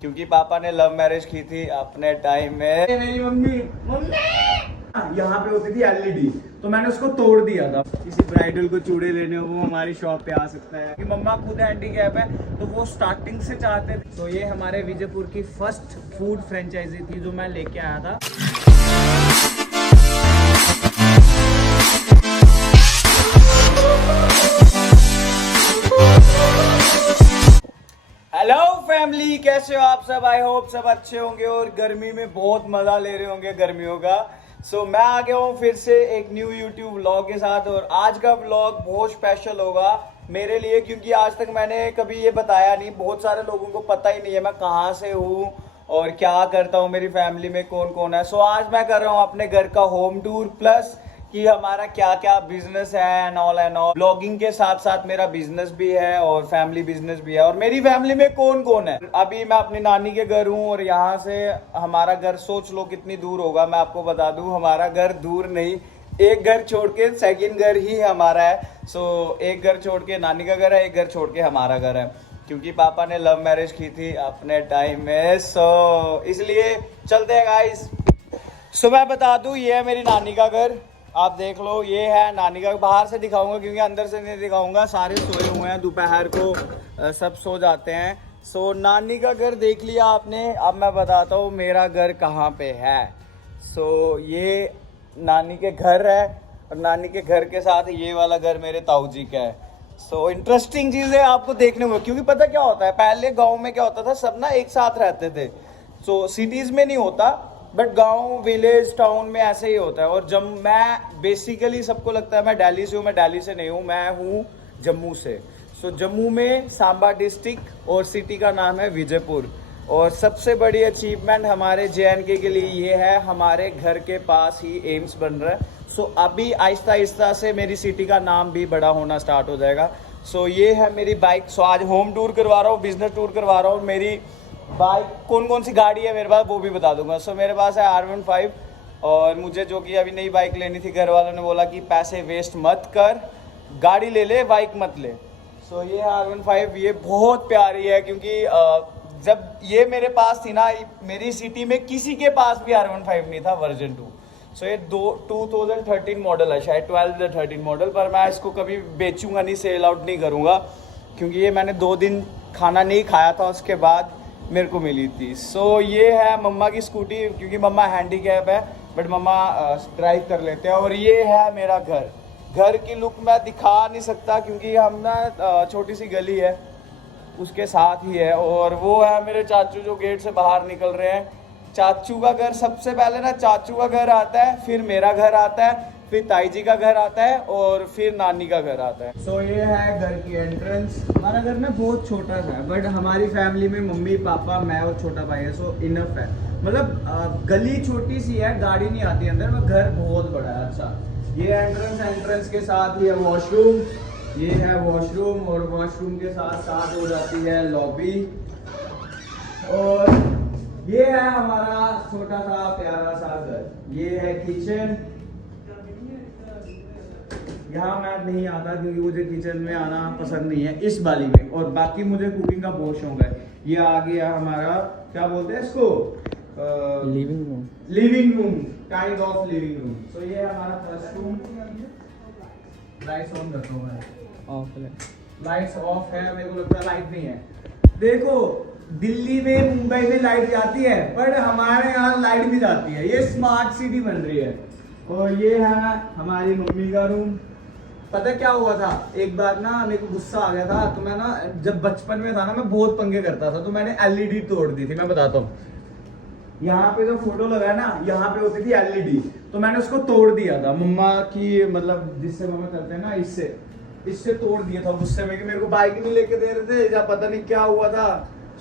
क्योंकि पापा ने लव मैरिज की थी अपने टाइम में। मेरी मम्मी यहाँ पे होती थी एलईडी, तो मैंने उसको तोड़ दिया था। किसी ब्राइडल को चूड़े लेने हो वो हमारी शॉप पे आ सकता है। कि मम्मा खुद हैंडीकैप है तो वो स्टार्टिंग से चाहते थे। तो ये हमारे विजयपुर की फर्स्ट फूड फ्रेंचाइजी थी जो मैं लेके आया था। हेलो फैमिली, कैसे हो आप सब? आई होप सब अच्छे होंगे और गर्मी में बहुत मजा ले रहे होंगे गर्मियों का। सो मैं आ गया हूँ फिर से एक न्यू यूट्यूब व्लॉग के साथ। और आज का व्लॉग बहुत स्पेशल होगा मेरे लिए, क्योंकि आज तक मैंने कभी ये बताया नहीं। बहुत सारे लोगों को पता ही नहीं है मैं कहाँ से हूँ और क्या करता हूँ, मेरी फैमिली में कौन कौन है। सो आज मैं कर रहा हूँ अपने घर का होम टूर, प्लस कि हमारा क्या क्या बिजनेस है एंड ऑल। ब्लॉगिंग के साथ साथ मेरा बिजनेस भी है और फैमिली बिजनेस भी है। और मेरी फैमिली में कौन कौन है। अभी मैं अपनी नानी के घर हूँ और यहाँ से हमारा घर सोच लो कितनी दूर होगा। मैं आपको बता दूं, हमारा घर दूर नहीं, एक घर छोड़ के सेकंड घर ही हमारा है। सो एक घर छोड़ के नानी का घर है, एक घर छोड़ के हमारा घर है, क्योंकि पापा ने लव मैरिज की थी अपने टाइम में। सो इसलिए चलते हैं गाइस। सो मैं बता दूं, ये है मेरी नानी का घर, आप देख लो। ये है नानी का, बाहर से दिखाऊंगा क्योंकि अंदर से नहीं दिखाऊंगा। सारे सोए हुए हैं, दोपहर को सब सो जाते हैं। सो नानी का घर देख लिया आपने। अब मैं बताता हूँ मेरा घर कहाँ पे है। सो ये नानी के घर है और नानी के घर के साथ ये वाला घर मेरे ताऊ जी का है। सो इंटरेस्टिंग चीज़ है आपको देखने को, क्योंकि पता क्या होता है, पहले गाँव में क्या होता था, सब ना एक साथ रहते थे। सो सिटीज़ में नहीं होता, बट गांव, विलेज, टाउन में ऐसे ही होता है। और जब मैं बेसिकली, सबको लगता है मैं दिल्ली से हूँ, मैं दिल्ली से नहीं हूँ, मैं हूँ जम्मू से। सो जम्मू में सांबा डिस्ट्रिक्ट और सिटी का नाम है विजयपुर। और सबसे बड़ी अचीवमेंट हमारे जेएनके के लिए ये है, हमारे घर के पास ही एम्स बन रहा है। सो अभी आहिस्ता आहिस्ता से मेरी सिटी का नाम भी बड़ा होना स्टार्ट हो जाएगा। सो ये है मेरी बाइक। सो आज होम टूर करवा रहा हूँ, बिजनेस टूर करवा रहा हूँ। मेरी बाइक कौन कौन सी गाड़ी है मेरे पास वो भी बता दूंगा। सो मेरे पास है R15, और मुझे जो कि अभी नई बाइक लेनी थी, घर वालों ने बोला कि पैसे वेस्ट मत कर, गाड़ी ले ले, बाइक मत ले। सो ये R15, ये बहुत प्यारी है, क्योंकि जब ये मेरे पास थी ना, मेरी सिटी में किसी के पास भी R15 नहीं था वर्जन 2। सो ये 2013 मॉडल है, शायद 12 या 13 मॉडल। पर मैं इसको कभी बेचूंगा नहीं, सेल आउट नहीं करूँगा, क्योंकि ये मैंने 2 दिन खाना नहीं खाया था, उसके बाद मेरे को मिली थी। सो ये है मम्मा की स्कूटी, क्योंकि मम्मा हैंडीकैप है बट मम्मा ड्राइव कर लेते हैं। और ये है मेरा घर। घर की लुक मैं दिखा नहीं सकता, क्योंकि हम ना छोटी सी गली है उसके साथ ही है। और वो है मेरे चाचू जो गेट से बाहर निकल रहे हैं। चाचू का घर, सबसे पहले ना चाचू का घर आता है, फिर मेरा घर आता है, फिर ताई जी का घर आता है, और फिर नानी का घर आता है। सो ये है घर की एंट्रेंस। हमारा घर ना बहुत छोटा सा है, बट हमारी फैमिली में मम्मी पापा, मैं और छोटा भाई है। सो इनफ है, मतलब गली छोटी सी है, गाड़ी नहीं आती अंदर, पर घर बहुत बड़ा है। अच्छा, ये एंट्रेंस के साथ ही है वॉशरूम। ये है वॉशरूम, और वॉशरूम के साथ साथ हो जाती है लॉबी। और ये है हमारा छोटा सा प्यारा सा घर। ये है किचन। यहाँ मैं नहीं आता क्योंकि मुझे किचन में आना पसंद नहीं है इस वाली में, और बाकी मुझे कुकिंग का बहुत शौक है। ये आ गया हमारा, क्या बोलते हैं इसको, living room, kind of living room. So ये हमारा फर्स्ट रूम। लाइट्स ऑन रखो है, ऑफ है, लाइट्स ऑफ है, मेरे को लगता है लाइट नहीं है। देखो दिल्ली में, मुंबई में लाइट जाती है, पर हमारे यहाँ लाइट भी जाती है। ये स्मार्ट सिटी बन रही है। और ये है हमारी मम्मी का रूम। पता क्या हुआ था, एक बार ना मेरे को गुस्सा आ गया था, तो मैं ना जब बचपन में था ना, मैं बहुत पंगे करता था, तो मैंने एलईडी तोड़ दी थी। मैं बताता हूँ, यहाँ पे जो फोटो लगा है ना, यहाँ पे होती थी एलईडी, तो मैंने उसको तोड़ दिया था। मम्मा की, मतलब जिससे मम्मा करते हैं ना, इससे तोड़ दिया था गुस्से में, कि मेरे को बाइक नहीं लेके दे रहे थे, या पता नहीं क्या हुआ था।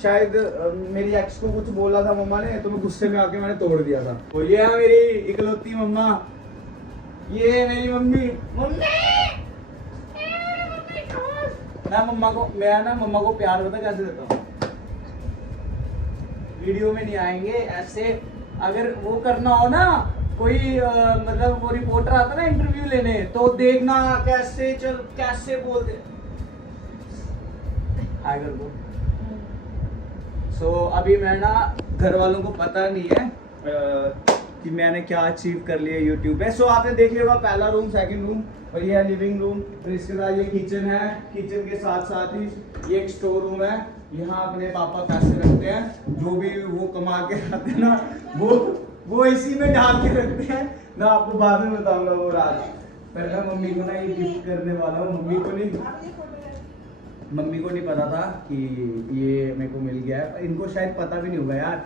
शायद मेरी एक्स को कुछ बोला था मम्मा ने, तो मैं गुस्से में आके मैंने तोड़ दिया था। तो ये है मेरी इकलौती मम्मा, ये मेरी मम्मी। मैं ना मम्मा को प्यार होता कैसे देता हूँ, वीडियो में नहीं आएंगे ऐसे। अगर वो करना हो ना, कोई मतलब वो रिपोर्टर आता ना इंटरव्यू लेने, तो देखना कैसे बोलते। हाय कर दो। सो अभी मैं ना, घर वालों को पता नहीं है कि मैंने क्या अचीव कर लिया यूट्यूब पे। सो आपने देख लिया होगा पहला रूम, सेकंड रूम, और ये है लिविंग रूम, फिर इसके बाद ये किचन है। किचन के साथ साथ ही ये एक स्टोर रूम है। यहाँ अपने पापा पैसे रखते हैं, जो भी वो कमा के आते हैं ना वो इसी में डाल के रखते हैं। मैं आपको बाद में बताऊंगा वो राज। पहले मम्मी को ना ये गिफ्ट करने वाला हूँ। मम्मी को नहीं पता था कि ये मेरे को मिल गया है। इनको शायद पता भी नहीं होगा यार,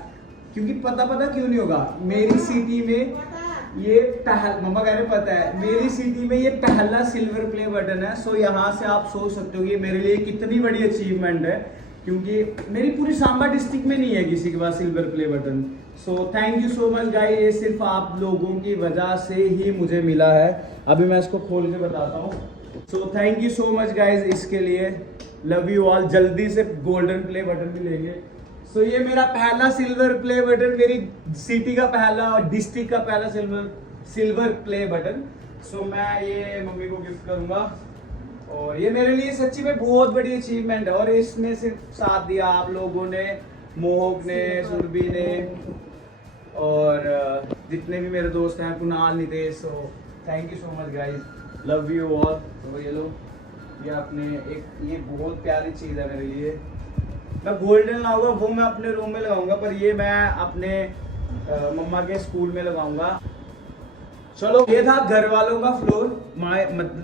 क्योंकि पता क्यों नहीं होगा, मेरी सिटी में ये मम्मा कह रहे पता है, मेरी सिटी में ये पहला सिल्वर प्ले बटन है। सो यहाँ से आप सोच सकते हो कि मेरे लिए कितनी बड़ी अचीवमेंट है, क्योंकि मेरी पूरी सांबा डिस्ट्रिक्ट में नहीं है किसी के पास silver play button. So thank you so much guys, ये सिर्फ आप लोगों की वजह से ही मुझे मिला है। अभी मैं इसको खोल के बताता हूँ। सो thank you so much guys इसके लिए, लव यू ऑल। जल्दी से गोल्डन प्ले बटन भी लेंगे। सो ये मेरा पहला सिल्वर प्ले बटन, मेरी सिटी का पहला और डिस्ट्रिक्ट का पहला सिल्वर प्ले बटन। सो मैं ये मम्मी को गिफ्ट करूंगा, और ये मेरे लिए सच्ची में बहुत बड़ी अचीवमेंट है। और इसमें सिर्फ साथ दिया आप लोगों ने, मोहक ने, सुरभि ने, और जितने भी मेरे दोस्त हैं, कुणाल, नितेश। सो thank you so much guys, love you all. तो ये लो, ये अपने ये बहुत प्यारी चीज़ है मेरे लिए। मैं गोल्डन लाऊंगा, वो मैं अपने रूम में लगाऊंगा, पर ये मैं अपने मम्मा के स्कूल में लगाऊंगा। चलो, ये था घर वालों का फ्लोर।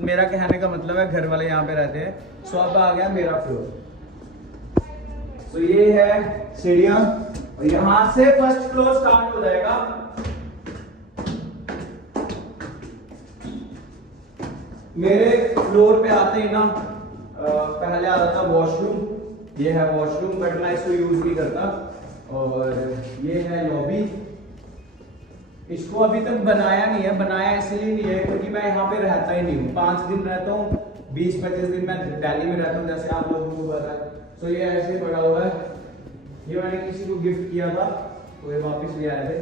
मेरा कहने का मतलब है घर वाले यहाँ पे रहते हैं। सो अब आ गया मेरा फ्लोर। सो ये है सीढ़ियाँ, और यहाँ से फर्स्ट फ्लोर स्टार्ट हो जाएगा। मेरे फ्लोर पे आते ही ना पहले आता था वॉशरूम। ये है वॉशरूम, बट मैं इसको यूज नहीं करता। और ये है लॉबी। इसको अभी तक बनाया नहीं है, बनाया इसलिए नहीं है क्योंकि मैं यहाँ पे रहता ही नहीं हूँ। 5 दिन रहता हूँ, 20-25 दिन मैं दिल्ली में रहता हूँ, जैसे आप लोगों को पता है। तो ये ऐसे ही पड़ा हुआ है। ये मैंने किसी को गिफ्ट किया था, तो ये वापस ले आए थे।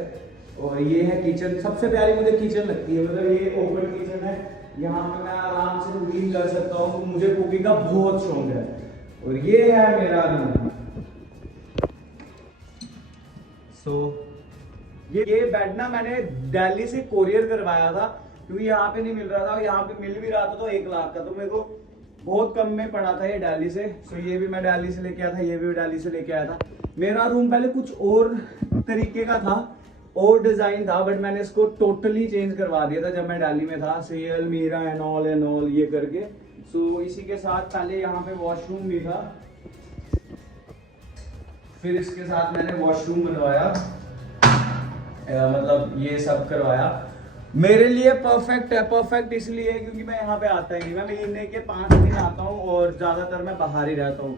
और ये है किचन। सबसे प्यारी मुझे किचन लगती है, मतलब ये ओपन किचन है। यहाँ पे मैं आराम से कुकिंग कर सकता हूँ, मुझे कुकिंग का बहुत शौक है। और ये है मेरा रूम। सो ये बेड ना मैंने दिल्ली से कोरियर करवाया था, क्योंकि यहाँ पे नहीं मिल रहा था। यहाँ पे मिल भी रहा था तो 1 लाख का, तो मेरे को बहुत कम में पड़ा था ये दिल्ली से। सो ये भी मैं दिल्ली से लेके आया था, ये भी दिल्ली से लेके आया था। मेरा रूम पहले कुछ और तरीके का था, और डिजाइन था, बट मैंने इसको टोटली चेंज करवा दिया था जब मैं दिल्ली में था। से अलमीरा एंड ऑल ये करके। सो इसी के साथ पहले यहाँ पे वॉशरूम भी था, फिर इसके साथ मैंने वॉशरूम बनवाया, मतलब ये सब करवाया। मेरे लिए परफेक्ट है। परफेक्ट इसलिए है क्योंकि मैं यहाँ पे आता ही नहीं, मैं महीने के 5 दिन आता हूँ, और ज्यादातर मैं बाहर ही रहता हूँ।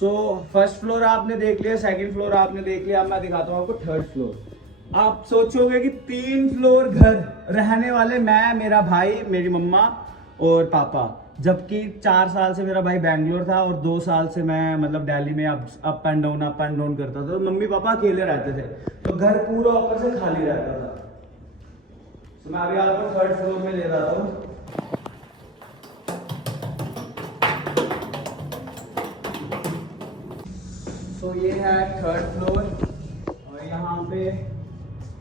सो फर्स्ट फ्लोर आपने देख लिया, सेकंड फ्लोर आपने देख लिया। अब मैं दिखाता हूँ आपको थर्ड फ्लोर। आप सोचोगे कि 3 फ्लोर घर, रहने वाले मैं, मेरा भाई, मेरी मम्मा और पापा। जबकि 4 साल से मेरा भाई बैंगलोर था, और 2 साल से मैं मतलब दिल्ली में अप एंड डाउन करता था। तो मम्मी पापा अकेले रहते थे, तो घर पूरा ऊपर से खाली रहता था। तो मैं अभी आपको थर्ड फ्लोर में ले जाता हूँ। तो ये है थर्ड फ्लोर, और यहाँ पे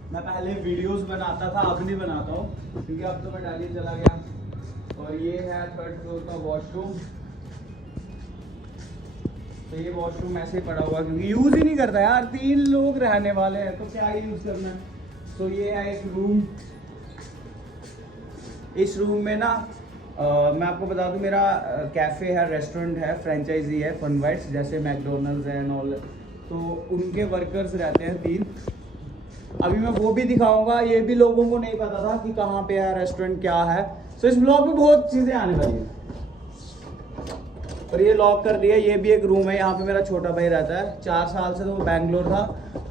मैं पहले वीडियोस बनाता था, अब नहीं बनाता हूँ क्योंकि अब तो मैं दिल्ली चला गया। और ये है थर्ड फ्लोर का वॉशरूम। तो ये वॉशरूम ऐसे पड़ा हुआ क्योंकि यूज ही नहीं करता यार, 3 लोग रहने वाले हैं तो क्या यूज करना है। तो ये है एक रूम। इस रूम में ना मैं आपको बता दूं, मेरा कैफे है, रेस्टोरेंट है, फ्रेंचाइजी है, फन बाइट्स, जैसे मैकडोनल्ड्स एंड ऑल। तो उनके वर्कर्स रहते हैं 3। अभी मैं वो भी दिखाऊंगा। ये भी लोगों को नहीं पता था कि कहाँ पे है रेस्टोरेंट, क्या है। सो इस ब्लॉग में बहुत चीजें आने वाली हैं। और ये लॉक कर दिया। ये भी एक रूम है, यहाँ पे मेरा छोटा भाई रहता है। 4 साल से तो वो बैंगलोर था,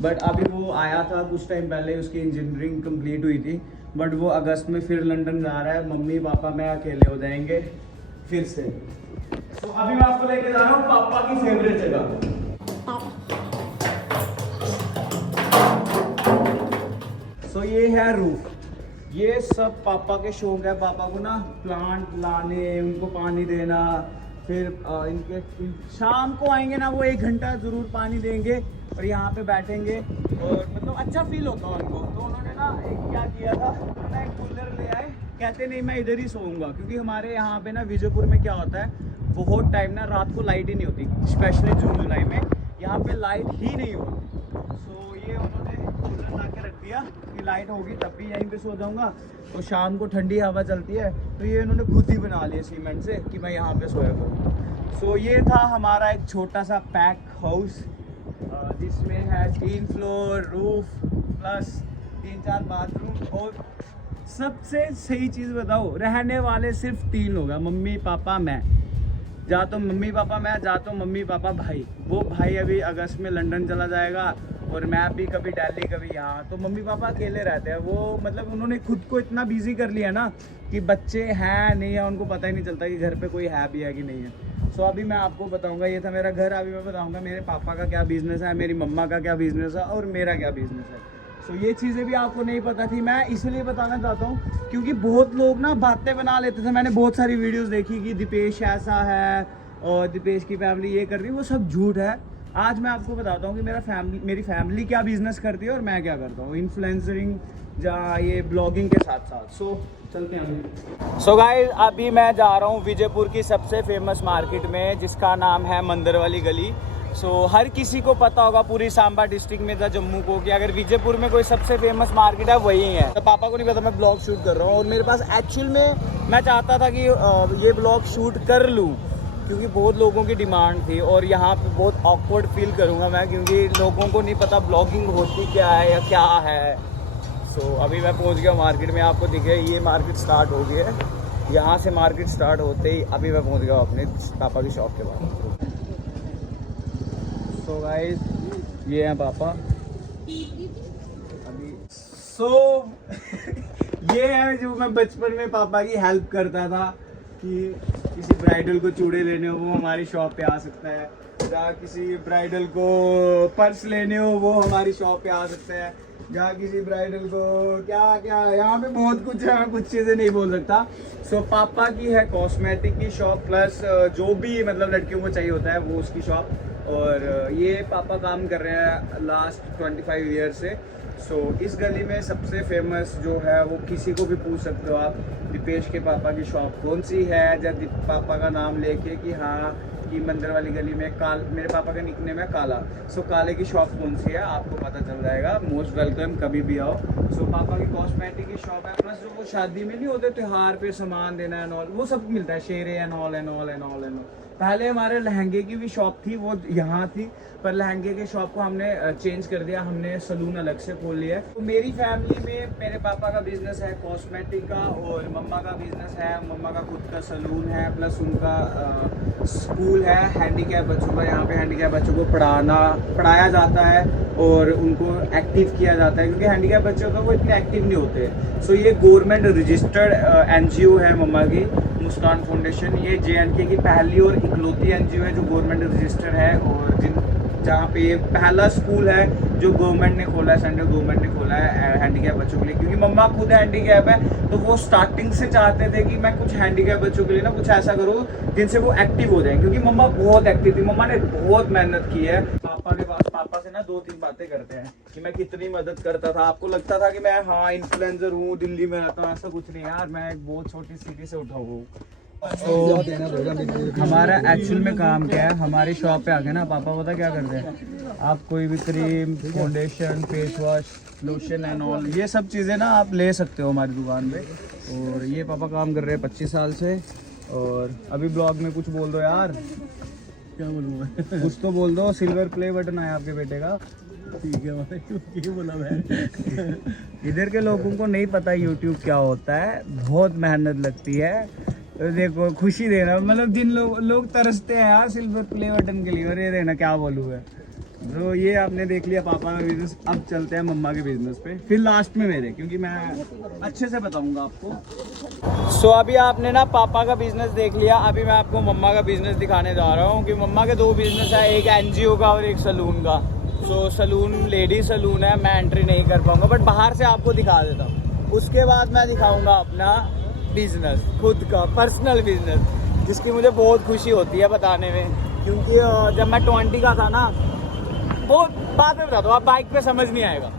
बट अभी वो आया था कुछ टाइम पहले, उसकी इंजीनियरिंग कंप्लीट हुई थी, बट वो अगस्त में फिर लंदन जा रहा है। मम्मी पापा मैं अकेले हो जाएंगे फिर से। तो अभी मैं आपको लेके जा रहा हूँ पापा की फेवरेट जगह। तो ये है रूफ। ये सब पापा के शौक है। पापा को ना प्लांट लाने, उनको पानी देना, फिर शाम को आएंगे ना, वो 1 घंटा ज़रूर पानी देंगे और यहाँ पे बैठेंगे और मतलब अच्छा फील होता है उनको। तो उन्होंने ना एक क्या किया था, ना एक कूलर ले आए, कहते नहीं मैं इधर ही सोऊंगा, क्योंकि हमारे यहाँ पे ना विजयपुर में क्या होता है, बहुत टाइम ना रात को लाइट ही नहीं होती, स्पेशली जून जुलाई में यहाँ पे लाइट ही नहीं होती। सो ये उन्होंने कूलर ला के रख दिया कि लाइट होगी तब भी यहीं पे सो जाऊँगा, और शाम को ठंडी हवा चलती है। तो ये इन्होंने खुद ही बना लिया सीमेंट से कि मैं यहाँ पे सोया करूँ। सो ये था हमारा एक छोटा सा पैक हाउस, जिसमें है 3 फ्लोर, रूफ प्लस 3-4 बाथरूम। और सबसे सही चीज़ बताओ, रहने वाले सिर्फ 3 लोग हैं, मम्मी पापा मैं। जा तो मम्मी पापा मैं, जा तो मम्मी पापा भाई। वो भाई अभी अगस्त में लंदन चला जाएगा और मैं भी कभी दिल्ली कभी यहाँ। तो मम्मी पापा अकेले रहते हैं। वो मतलब उन्होंने खुद को इतना बिजी कर लिया ना कि बच्चे हैं नहीं है, उनको पता ही नहीं चलता कि घर पे कोई है भी है कि नहीं है। सो अभी मैं आपको बताऊंगा, ये था मेरा घर। अभी मैं बताऊंगा मेरे पापा का क्या बिज़नेस है, मेरी मम्मा का क्या बिज़नेस है और मेरा क्या बिज़नेस है। सो ये चीज़ें भी आपको नहीं पता थी, मैं इसलिए बताना चाहता हूँ क्योंकि बहुत लोग ना बातें बना लेते थे। मैंने बहुत सारी वीडियोस देखी कि दीपेश ऐसा है और दीपेश की फैमिली ये कर रही है, वो सब झूठ है। आज मैं आपको बताता हूँ कि मेरी फैमिली क्या बिज़नेस करती है और मैं क्या करता हूँ, इन्फ्लुएंसरिंग या ये ब्लॉगिंग के साथ साथ। सो चलते हैं। सो गाइस, अभी मैं जा रहा हूँ विजयपुर की सबसे फेमस मार्केट में, जिसका नाम है मंदिर वाली गली। हर किसी को पता होगा पूरी सांबा डिस्ट्रिक्ट में था जम्मू को, कि अगर विजयपुर में कोई सबसे फेमस मार्केट है वही है। तो पापा को नहीं पता मैं ब्लॉग शूट कर रहा हूँ, और मेरे पास एक्चुअल में मैं चाहता था कि ये ब्लॉग शूट कर लूँ क्योंकि बहुत लोगों की डिमांड थी, और यहाँ पे बहुत ऑकवर्ड फील करूँगा मैं क्योंकि लोगों को नहीं पता ब्लॉगिंग होती क्या है या क्या है। अभी मैं पहुँच गया मार्केट में, आपको दिखे ये मार्केट स्टार्ट हो गई है। यहाँ से मार्केट स्टार्ट होते ही अभी मैं पहुँच गया अपने पापा की शॉप के पास। सो गाइस, ये हैं पापा अभी। ये है जो मैं बचपन में पापा की हेल्प करता था कि किसी ब्राइडल को चूड़े लेने हो वो हमारी शॉप पे आ सकता है, या किसी ब्राइडल को पर्स लेने हो वो हमारी शॉप पे आ सकता है, या किसी ब्राइडल को क्या क्या, यहाँ पे बहुत कुछ है, मैं कुछ चीज़ें नहीं बोल सकता। पापा की है कॉस्मेटिक की शॉप, प्लस जो भी मतलब लड़कियों को चाहिए होता है वो उसकी शॉप। और ये पापा काम कर रहे हैं लास्ट 25 ईयर से। इस गली में सबसे फेमस जो है वो किसी को भी पूछ सकते हो आप, दीपेश के पापा की शॉप कौन सी है, जब पापा का नाम लेके कि हाँ कि मंदिर वाली गली में मेरे पापा का निकनेम है काला। काले की शॉप कौन सी है आपको पता चल जाएगा। मोस्ट वेलकम, कभी भी आओ। पापा की कॉस्मेटिक की शॉप है, प्लस जो वो शादी में नहीं होते त्योहार पे सामान देना एंड ऑल, वो सब मिलता है, शेरे and all and all and all and all. पहले हमारे लहंगे की भी शॉप थी, वो यहाँ थी, पर लहंगे के शॉप को हमने चेंज कर दिया, हमने सलून अलग से खोल लिया। तो मेरी फैमिली में मेरे पापा का बिजनेस है कॉस्मेटिक का, और मम्मा का बिजनेस है, मम्मा का खुद का सलून है, प्लस उनका स्कूल है हैंडीकैप बच्चों का। यहाँ पे हैंडीकैप बच्चों को पढ़ाया जाता है और उनको एक्टिव किया जाता है, क्योंकि हैंडीकैप बच्चे होते हैं वो इतने एक्टिव नहीं होते। ये गवर्नमेंट रजिस्टर्ड NGO है मम्मा की, मुस्कान फाउंडेशन। ये JNK की पहली और इकलौती NGO है जो गवर्नमेंट रजिस्टर्ड है, और जहाँ पे ये पहला स्कूल है जो गवर्नमेंट ने खोला है, सेंट्रल गवर्नमेंट ने खोला है हैंडीकैप बच्चों के लिए। क्योंकि मम्मा खुद हैंडीकैप है, तो वो स्टार्टिंग से चाहते थे कि मैं कुछ हैंडीकैप बच्चों के लिए ना कुछ ऐसा करूँ जिनसे वो एक्टिव हो जाए, क्योंकि मम्मा बहुत एक्टिव थी। मम्मा ने बहुत मेहनत की है। पापा के पास, पापा से ना 2-3 बातें करते हैं कि मैं कितनी मदद करता था। आपको लगता था कि मैं हाँ इन्फ्लुएंसर हूँ, दिल्ली में रहता हूँ, ऐसा कुछ नहीं यार, मैं एक बहुत छोटी सिटी से उठा हूँ। हमारा एक्चुअल में काम क्या है, हमारी शॉप पे आके ना पापा पता क्या करते हैं, आप कोई भी cream, foundation, face wash, lotion and all, ये सब चीज़ें ना आप ले सकते हो हमारी दुकान पे। और ये पापा काम कर रहे हैं 25 साल से। और अभी ब्लॉग में कुछ बोल दो यार। क्या बोलूँ कुछ तो बोल दो। सिल्वर प्ले बटन आया आपके बेटे का। ठीक है भाई, बोला मैं। इधर के लोगों को नहीं पता YouTube क्या होता है, बहुत मेहनत लगती है। तो देखो खुशी देना, मतलब जिन लोग तरसते हैं यार सिल्वर प्ले बटन के लिए, और ये देना क्या बोलूँ है। तो ये आपने देख लिया पापा का बिजनेस, अब चलते हैं मम्मा के बिजनेस पे, फिर लास्ट में मेरे, क्योंकि मैं अच्छे से बताऊंगा आपको। अभी आपने ना पापा का बिजनेस देख लिया, अभी मैं आपको मम्मा का बिजनेस दिखाने जा रहा हूँ कि मम्मा के 2 बिजनेस है, एक NGO का और एक सलून का। सलून लेडी सलून है, मैं एंट्री नहीं कर पाऊंगा, बट बाहर से आपको दिखा देता हूँ। उसके बाद मैं दिखाऊंगा अपना बिजनेस, खुद का पर्सनल बिजनेस। जिसकी मुझे बहुत खुशी होती है बताने में, क्योंकि जब मैं 20 का था ना, बहुत बाद में बताता हूँ, आप बाइक पे समझ नहीं आएगा।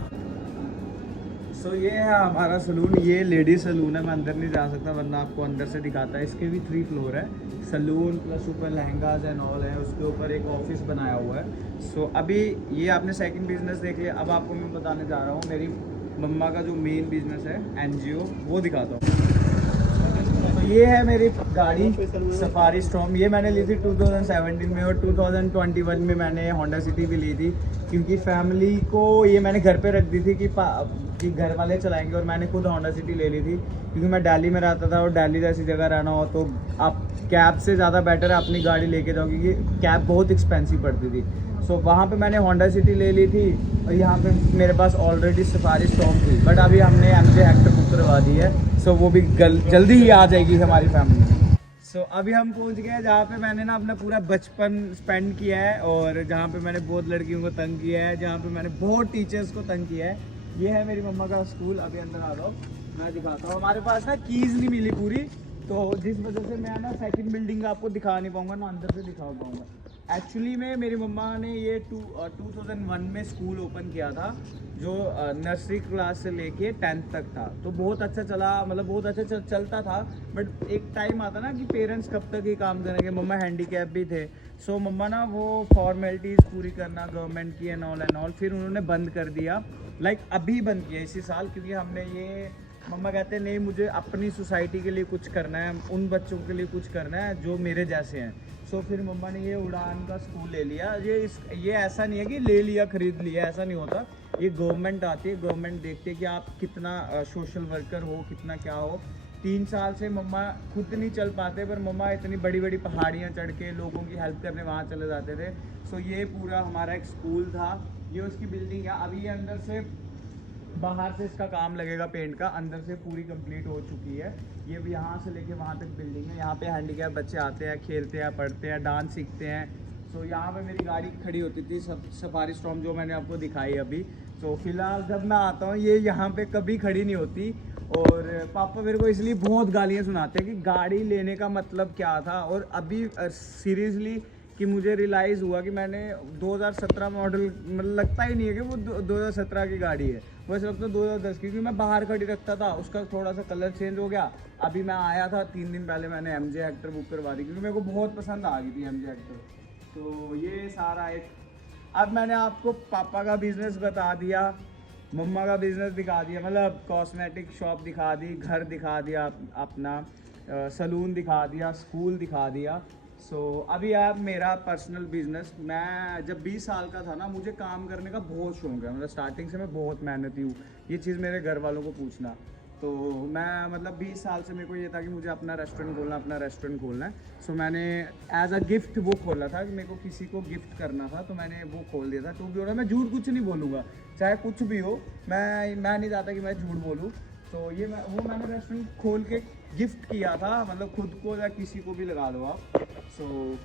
सो ये है हमारा सलून, ये लेडीज सलून है, मैं अंदर नहीं जा सकता वरना आपको अंदर से दिखाता है। इसके भी 3 फ्लोर है, सलून प्लस ऊपर लहंगाज एंड ऑल है, उसके ऊपर एक ऑफिस बनाया हुआ है। सो अभी ये आपने सेकंड बिजनेस देख लिया, अब आपको मैं बताने जा रहा हूँ मेरी मम्मा का जो मेन बिजनेस है एनजीओ, वो दिखाता हूँ। तो ये है मेरी गाड़ी सफारी स्टॉर्म, ये मैंने ली थी 2017 में, और 2021 में मैंने होंडा सिटी भी ली थी, क्योंकि फैमिली को ये मैंने घर पे रख दी थी कि घर वाले चलाएंगे, और मैंने खुद होंडा सिटी ले ली थी क्योंकि मैं दिल्ली में रहता था, और दिल्ली जैसी जगह रहना हो तो आप कैब से ज़्यादा बेटर है अपनी गाड़ी लेके जाओ, क्योंकि कैब बहुत एक्सपेंसिव पड़ती थी। सो वहाँ पे मैंने होंडा सिटी ले ली थी, और यहाँ पे मेरे पास ऑलरेडी सफारी स्टॉर्म थी, बट अभी हमने MJ हेक्टर बुक करवा दी है। सो वो भी जल्दी ही आ जाएगी हमारी फैमिली में। सो अभी हम पहुँच गए हैं जहाँ पे मैंने ना अपना पूरा बचपन स्पेंड किया है, और जहाँ पे मैंने बहुत लड़कियों को तंग किया है, जहाँ पे मैंने बहुत टीचर्स को तंग किया है। ये है मेरी मम्मा का स्कूल, अभी अंदर आ जाओ मैं दिखाता हूँ। हमारे पास ना कीज़ नहीं मिली पूरी, तो जिस वजह से मैं ना सेकंड बिल्डिंग आपको दिखा नहीं पाऊँगा, ना अंदर से दिखा पाऊँगा। एक्चुअली में मेरी मम्मा ने ये 2001 में स्कूल ओपन किया था, जो नर्सरी क्लास से लेके 10th तक था, तो बहुत अच्छा चला, मतलब बहुत अच्छा चलता था। बट एक टाइम आता ना कि पेरेंट्स कब तक ये काम करेंगे, मम्मा हैंडीकैप भी थे, सो मम्मा ना वो फॉर्मेलिटीज़ पूरी करना गवर्नमेंट की एंड ऑल, फिर उन्होंने बंद कर दिया। लाइक अभी बंद किया इसी साल, क्योंकि हमने ये, मम्मा कहते हैं नहीं मुझे अपनी सोसाइटी के लिए कुछ करना है, उन बच्चों के लिए कुछ करना है जो मेरे जैसे हैं। सो फिर मम्मा ने ये उड़ान का स्कूल ले लिया। ये ऐसा नहीं है कि ले लिया खरीद लिया, ऐसा नहीं होता। ये गवर्नमेंट आती है, गवर्नमेंट देखती है कि आप कितना सोशल वर्कर हो, कितना क्या हो। 3 साल से मम्मा खुद नहीं चल पाते, पर मम्मा इतनी बड़ी बड़ी पहाड़ियाँ चढ़ के लोगों की हेल्प करने वहाँ चले जाते थे। सो ये पूरा हमारा एक स्कूल था, ये उसकी बिल्डिंग है। अभी ये अंदर से, बाहर से इसका काम लगेगा पेंट का, अंदर से पूरी कंप्लीट हो चुकी है। ये भी यहाँ से लेके वहाँ तक बिल्डिंग है। यहाँ पे हैंडीकैप बच्चे आते हैं, खेलते हैं, पढ़ते हैं, डांस सीखते हैं। सो यहाँ पे मेरी गाड़ी खड़ी होती थी सफारी स्टॉर्म, जो मैंने आपको दिखाई अभी। सो फिलहाल जब मैं आता हूँ ये यहाँ पे कभी खड़ी नहीं होती, और पापा मेरे को इसलिए बहुत गालियाँ सुनाते हैं कि गाड़ी लेने का मतलब क्या था। और अभी सीरियसली कि मुझे रियलाइज़ हुआ कि मैंने 2017 मॉडल, मतलब लगता ही नहीं है कि वो 2017 की गाड़ी है, वैसे लगता है 2010 की, क्योंकि मैं बाहर खड़ी रखता था, उसका थोड़ा सा कलर चेंज हो गया। अभी मैं आया था 3 दिन पहले, मैंने MJ हेक्टर बुक करवा दी, क्योंकि मेरे को बहुत पसंद आ गई थी MJ हेक्टर। तो ये सारा एक, अब मैंने आपको पापा का बिज़नेस बता दिया, मम्मा का बिज़नेस दिखा दिया, मतलब कॉस्मेटिक शॉप दिखा दी, घर दिखा दिया अपना, सलून दिखा दिया, स्कूल दिखा दिया। सो अभी आप मेरा पर्सनल बिजनेस, मैं जब 20 साल का था ना, मुझे काम करने का बहुत शौक है, मतलब स्टार्टिंग से मैं बहुत मेहनती हूँ। ये चीज़ मेरे घर वालों को पूछना, तो मैं मतलब 20 साल से मेरे को ये था कि मुझे अपना रेस्टोरेंट खोलना है। सो मैंने एज अ गिफ्ट वो खोला था, कि मेरे को किसी को गिफ्ट करना था, तो मैंने वो खोल दिया था। तो भी हो रहा, मैं झूठ कुछ नहीं बोलूँगा, चाहे कुछ भी हो, मैं नहीं चाहता कि मैं झूठ बोलूँ। तो ये मैंने रेस्टोरेंट खोल के गिफ्ट किया था, मतलब खुद को या किसी को भी लगा दो आप। सो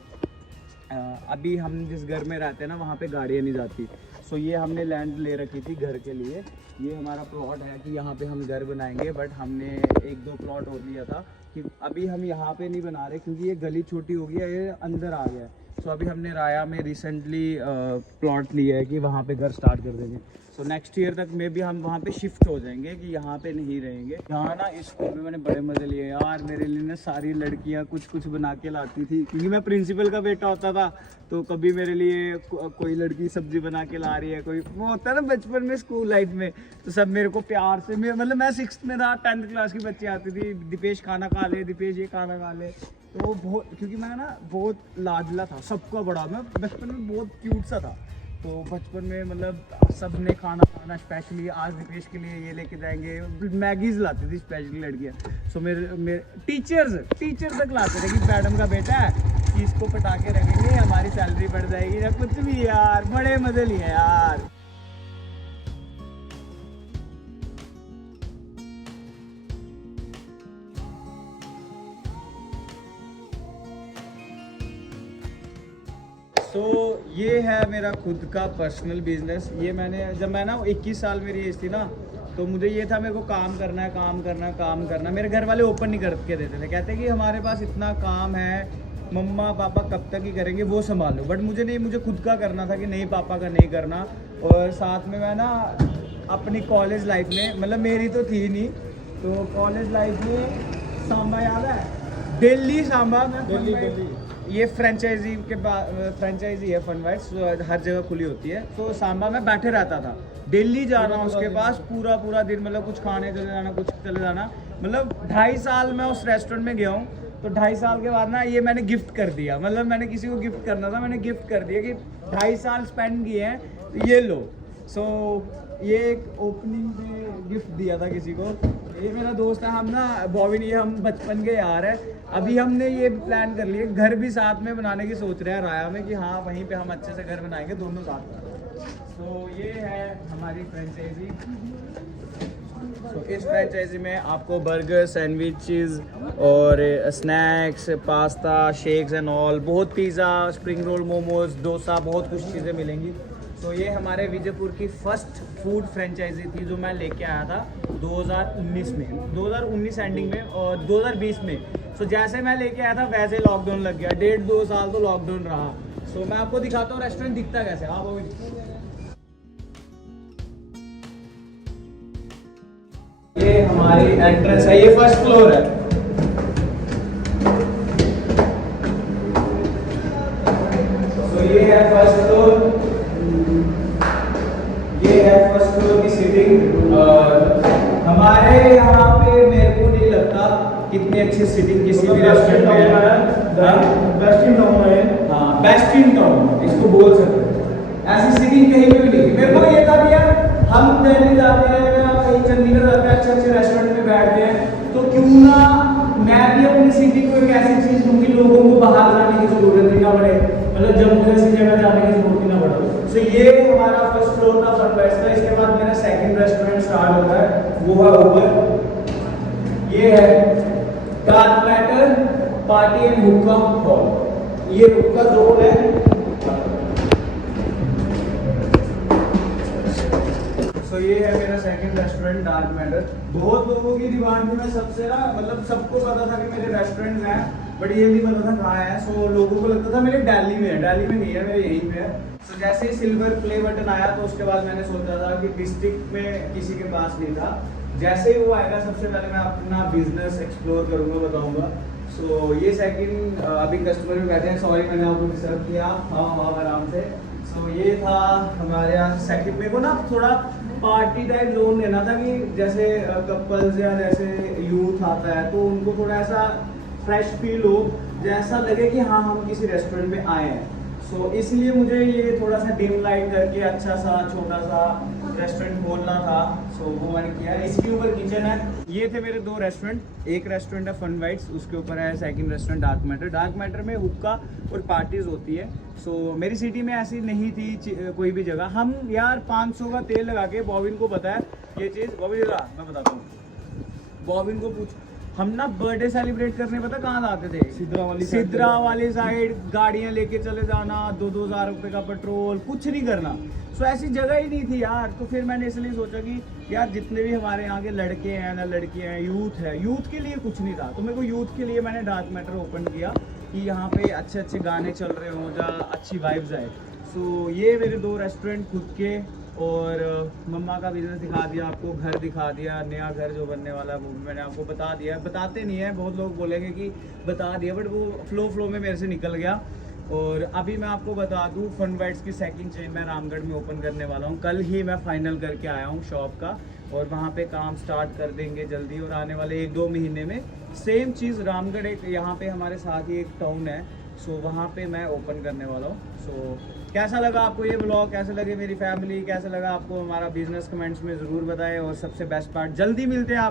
अभी हम जिस घर में रहते हैं ना, वहाँ पे गाड़ियाँ नहीं जाती। सो ये हमने लैंड ले रखी थी घर के लिए, ये हमारा प्लॉट है कि यहाँ पे हम घर बनाएंगे। बट हमने 1-2 प्लॉट और लिया था कि अभी हम यहाँ पे नहीं बना रहे, क्योंकि ये गली छोटी हो गई है, ये अंदर आ गया है। सो अभी हमने राया में रिसेंटली प्लॉट लिया है कि वहाँ पे घर स्टार्ट कर देंगे। सो नेक्स्ट ईयर तक में भी हम वहाँ पे शिफ्ट हो जाएंगे, कि यहाँ पे नहीं रहेंगे। यहाँ ना इस स्कूल में मैंने बड़े मज़े लिए यार, मेरे लिए ना सारी लड़कियाँ कुछ कुछ बना के लाती थी, क्योंकि मैं प्रिंसिपल का बेटा होता था। तो कभी मेरे लिए कोई लड़की सब्जी बना के ला रही है, कोई वो होता है ना बचपन में स्कूल लाइफ में, तो सब मेरे को प्यार से, मतलब मैं 6th में था, 10th क्लास की बच्ची आती थी, दीपेश खाना खा ले, दीपेश ये खाना खा ले। तो वो बहुत, क्योंकि मैं ना बहुत लाडला था, सबका बड़ा, मैं बचपन में बहुत क्यूट सा था। तो बचपन में मतलब सब ने खाना खाना, स्पेशली आज दीपेश के लिए ये लेके जाएंगे, मैगीज लाती थी स्पेशली लड़कियाँ। सो मेरे टीचर्स तक लाते थे कि मैडम का बेटा है, कि इसको पटाखे रखेंगे, हमारी सैलरी बढ़ जाएगी, या कुछ भी यार, बड़े मजे लिए यार। तो ये है मेरा खुद का पर्सनल बिजनेस। ये मैंने, जब मैं ना 21 साल मेरी एज थी ना, तो मुझे ये था मेरे को काम करना है, काम करना है, काम करना। मेरे घर वाले ओपन नहीं करके देते थे, कहते कि हमारे पास इतना काम है, मम्मा पापा कब तक ही करेंगे, वो संभालो। बट मुझे नहीं, मुझे खुद का करना था कि नहीं पापा का नहीं करना। और साथ में मैं ना अपनी कॉलेज लाइफ में, मतलब मेरी तो थी नहीं, तो कॉलेज लाइफ में सांबा याद है, दिल्ली सांबा में दिल्ली ये फ्रेंचाइजी के फ्रेंचाइजी है फन वाइट्स, हर जगह खुली होती है। तो सांबा में बैठे रहता था, दिल्ली जाना उसके पास पूरा पूरा दिन, मतलब कुछ खाने चले जाना, कुछ चले जाना। मतलब 2.5 साल मैं उस रेस्टोरेंट में गया हूँ। तो 2.5 साल के बाद ना ये मैंने गिफ्ट कर दिया, मतलब मैंने किसी को गिफ्ट करना था, मैंने गिफ्ट कर दिया कि 2.5 साल स्पेंड किए हैं, तो ये लो। सो ये एक ओपनिंग में गिफ्ट दिया था किसी को। ये मेरा दोस्त है, हम ना बॉबिन, ये हम बचपन के यार है। अभी हमने ये प्लान कर लिया घर भी साथ में बनाने की सोच रहे हैं राया में, कि हाँ वहीं पे हम अच्छे से घर बनाएंगे दोनों साथ में। तो ये है हमारी फ्रेंचाइजी। तो इस फ्रेंचाइजी में आपको बर्गर, सैंडविचेस और snacks, pasta, shakes and all, बहुत pizza, spring roll, momos, dosa, बहुत कुछ चीज़ें मिलेंगी। तो ये हमारे विजयपुर की फर्स्ट फूड फ्रेंचाइजी थी जो मैं लेके आया था 2019 में, 2019 एंडिंग में और 2020 में। सो जैसे मैं लेके आया था वैसे लॉकडाउन लग गया, 1.5-2 साल तो लॉकडाउन रहा। सो मैं आपको दिखाता हूँ रेस्टोरेंट दिखता कैसे। आप वो ये हमारी एंट्रेंस है, ये फर्स्ट फ्लोर है। तो ये है फर्स्ट फ्लोर, ये है फर्स्ट फ्लोर की सीटिंग। हमारे यहाँ पे मेरे को नहीं लगता कितनी अच्छी सीटिंग किसी भी रेस्टोरेंट में है। बेस्ट इन टाउन है, हाँ बेस्ट इन टाउन इसको बोल सकते हैं। ऐसी सीटिंग कहीं पे भी नहीं। मेरे को ये था कि यार हम दिल्ली जाते हैं, कहीं चंडीगढ़ जाते हैं, अच्छे अच्छे रेस्टोरेंट में बैठते हैं, तो क्यों ना मैं भी अपनी सीटिंग को एक ऐसी चीज़ दूँ कि लोगों को बाहर जाने की जरूरत ही ना पड़े, मतलब जम्मू जैसी जगह जाने की जरूरत ही ना पड़े। तो ये हमारा फर्स्ट फ्लोर था फन वाइट्स का। इसके बाद मेरा सेकंड रेस्टोरेंट स्टार्ट होता है, वो है ऊपर। ये है डार्क मैटर पार्टी एंड हुक्का हॉल। ये हुक्का जोन है। तो ये है मेरा सेकंड रेस्टोरेंट डार्क मैटर। बहुत लोगों की डिमांड थी, मैं सबसे ना, मतलब सबको पता था कि मेरे रेस्टोरेंट हैं, बट ये नहीं पता था कहाँ है। सो लोगों को लगता था मेरे दिल्ली में है, दिल्ली में नहीं है, मेरे यहीं पे है। सो जैसे ही सिल्वर प्ले बटन आया तो उसके बाद मैंने सोचा था कि डिस्ट्रिक्ट में किसी के पास नहीं था। जैसे ही वो आएगा सबसे पहले मैं अपना बिजनेस एक्सप्लोर करूँगा, बताऊँगा। सो ये सेकंड, अभी कस्टमर भी बैठे हैं, सॉरी मैंने आपको डिस्टर्ब किया, हाँ आराम से। सो ये था हमारे यहाँ सेकंड। मेरे को ना थोड़ा पार्टी टाइप जोन लेना था, कि जैसे कपल्स या जैसे यूथ आता है तो उनको थोड़ा ऐसा फ्रेश फील हो, जैसा लगे कि हाँ हम किसी रेस्टोरेंट में आए हैं। सो इसलिए मुझे ये थोड़ा सा डिम लाइट करके अच्छा सा छोटा सा रेस्टोरेंट खोलना था। सो वो मैंने किया। इसके ऊपर किचन है। ये थे मेरे दो रेस्टोरेंट, एक रेस्टोरेंट है फन वाइट्स, उसके ऊपर है second restaurant dark matter. Dark matter में हुक्का और पार्टीज होती है। सो मेरी सिटी में ऐसी नहीं थी कोई भी जगह। हम यार 500 का तेल लगा के, बॉबिन को पता है ये चीज़, बॉबिन मैं बताता हूँ, बॉबिन को पूछ, हम ना बर्थडे सेलिब्रेट करने पता कहाँ लाते थे, सिद्रा वाली साइड, गाड़ियाँ लेके चले जाना, 2-2 हज़ार रुपये का पेट्रोल, कुछ नहीं करना। सो ऐसी जगह ही नहीं थी यार। तो फिर मैंने इसलिए सोचा कि यार जितने भी हमारे यहाँ के लड़के हैं ना लड़कियाँ हैं, यूथ है, यूथ के लिए कुछ नहीं था। तो मेरे को यूथ के लिए मैंने डार्क मैटर ओपन किया कि यहाँ पे अच्छे अच्छे गाने चल रहे हों, जहाँ अच्छी वाइब्स आए। सो ये मेरे दो रेस्टोरेंट खुद के, और मम्मा का बिजनेस दिखा दिया आपको, घर दिखा दिया, नया घर जो बनने वाला है वो भी मैंने आपको बता दिया। बताते नहीं है, बहुत लोग बोलेंगे कि बता दिया, बट वो फ्लो में मेरे से निकल गया। और अभी मैं आपको बता दूं, फन वाइट्स की सेकंड चेन मैं रामगढ़ में ओपन करने वाला हूं। कल ही मैं फाइनल करके आया हूं शॉप का, और वहां पे काम स्टार्ट कर देंगे जल्दी, और आने वाले 1-2 महीने में सेम चीज़ रामगढ़, एक यहाँ पे हमारे साथ ही एक टाउन है, सो वहाँ पे मैं ओपन करने वाला हूँ। सो कैसा लगा आपको ये ब्लॉग, कैसे लगे मेरी फैमिली, कैसा लगा आपको हमारा बिजनेस, कमेंट्स में ज़रूर बताएं। और सबसे बेस्ट पार्ट, जल्दी मिलते हैं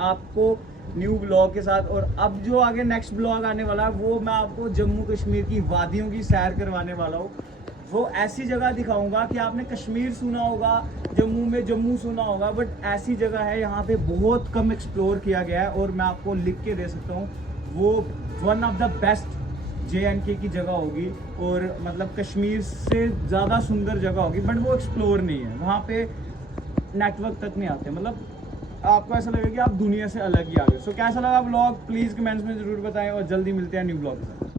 आपको न्यू ब्लॉग के साथ। और अब जो आगे नेक्स्ट ब्लॉग आने वाला है वो मैं आपको जम्मू कश्मीर की वादियों की सैर करवाने वाला हूँ। वो ऐसी जगह दिखाऊंगा कि आपने कश्मीर सुना होगा, जम्मू में जम्मू सुना होगा, बट ऐसी जगह है यहाँ पे बहुत कम एक्सप्लोर किया गया है, और मैं आपको लिख के दे सकता हूँ वो one of the best JNK की जगह होगी, और मतलब कश्मीर से ज़्यादा सुंदर जगह होगी, बट वो एक्सप्लोर नहीं है। वहाँ पे नेटवर्क तक नहीं आते, मतलब आपको ऐसा लगेगा कि आप दुनिया से अलग ही आ गए। सो कैसा लगा ब्लॉग प्लीज़ कमेंट्स में ज़रूर बताएं और जल्दी मिलते हैं न्यू ब्लॉग के साथ।